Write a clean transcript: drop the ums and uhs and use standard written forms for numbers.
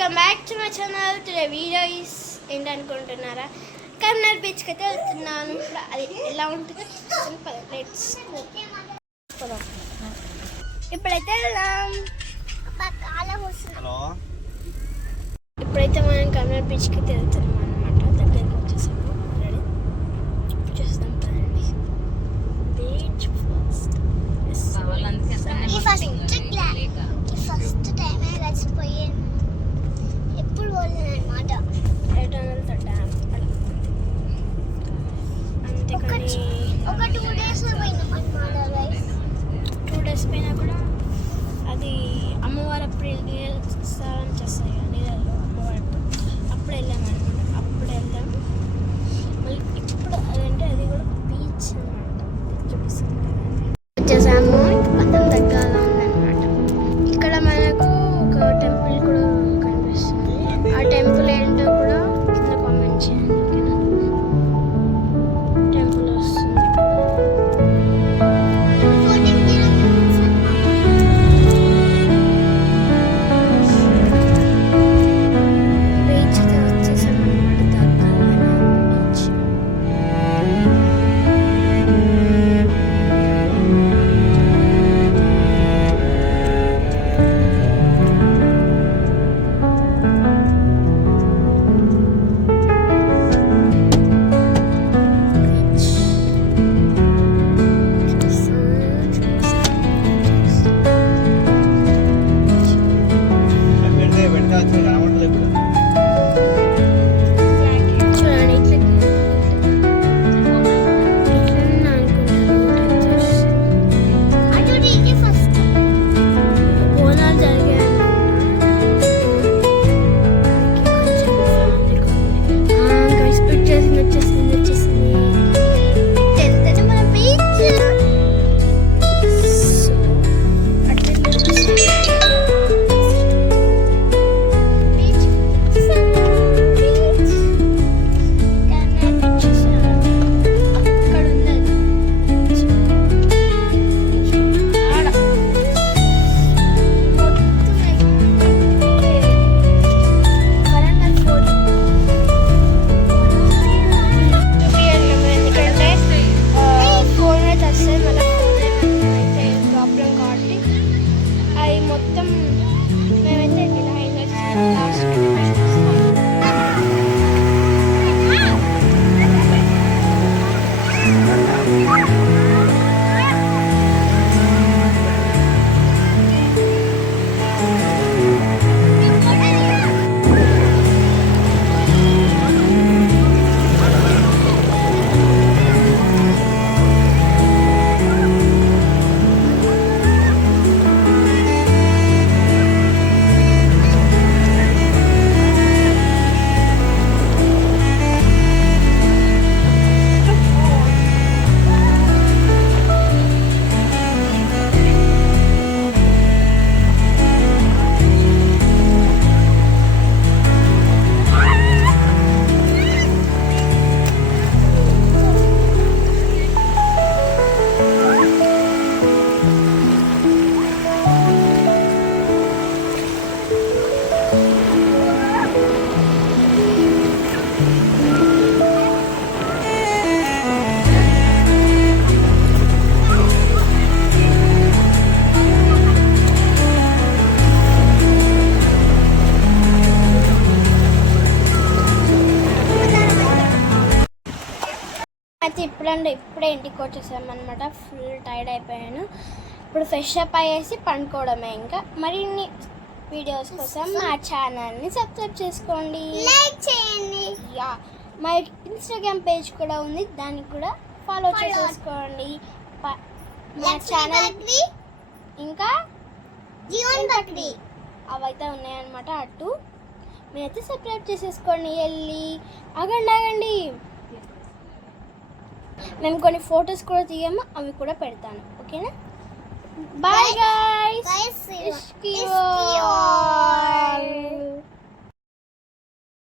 Welcome back to my channel. Today video is ఏంటనుకుంటున్నారా, కర్నూలు బీచ్కి అయితే వెళ్తున్నాను. అది ఎలా ఉంటుంది లెట్స్ గో. ఇప్పుడైతే వెళ్దాం. ఇప్పుడైతే మనం కర్నూలు బీచ్కి అయితే వెళ్తున్నాం అనమాట. దగ్గరికి వచ్చేసాము. రెడీ చూస్తాం కదండి బీచ్ ఫస్ట్ టైమే గడిచిపోయాను. ఎప్పుడు పోలేదు అనమాట. అంతేకాని ఒక 2 days పోయినాం అనమాట. 2 days పోయినా కూడా అది అమ్మవారు అప్పుడు స్నానం చేస్తాయి నీళ్ళలో. అమ్మవారు అప్పుడు వెళ్ళామన్నమాట. అప్పుడు వెళ్దాము. మళ్ళీ ఇప్పుడు అదంటే అది కూడా బీచ్ అనమాట. చూపిస్తుంది వచ్చేసాము. పక్కన దగ్గరలో ఉందన్నమాట. ఇక్కడ మనకు ఒక టెంపుల్ కూడా కనిపిస్తుంది. ఆ టెంపుల్ ఏంటో కూడా కింద కామెంట్ చేయండి. ఓకేనా? టెంపుల్ వస్తుంది. బీచ్ వచ్చేసామన్నమాట. దగ్గరలో బీచ్. అయితే ఇప్పుడే ఇంటికి వచ్చేసామన్నమాట. ఫుల్ టైర్డ్ అయిపోయాను. ఇప్పుడు ఫ్రెష్ అప్ అయ్యేసి పండుకోవడమే. ఇంకా మరిన్ని వీడియోస్ కోసం మా ఛానల్ని సబ్స్క్రైబ్ చేసుకోండి, లైక్ చేయండి. యా, మా ఇన్స్టాగ్రామ్ పేజ్ కూడా ఉంది, దానికి కూడా ఫాలో చేసుకోండి. మా ఛానల్ ఇంకా జీవన్ బక్రీ అవైతే ఉన్నాయన్నమాట. అటు మీరైతే సబ్స్క్రైబ్ చేసేసుకోండి. వెళ్ళి ఆగండి, మేము కొన్ని ఫొటోస్ కూడా తీయము, అవి కూడా పెడతాను. ఓకేనా? Bye guys.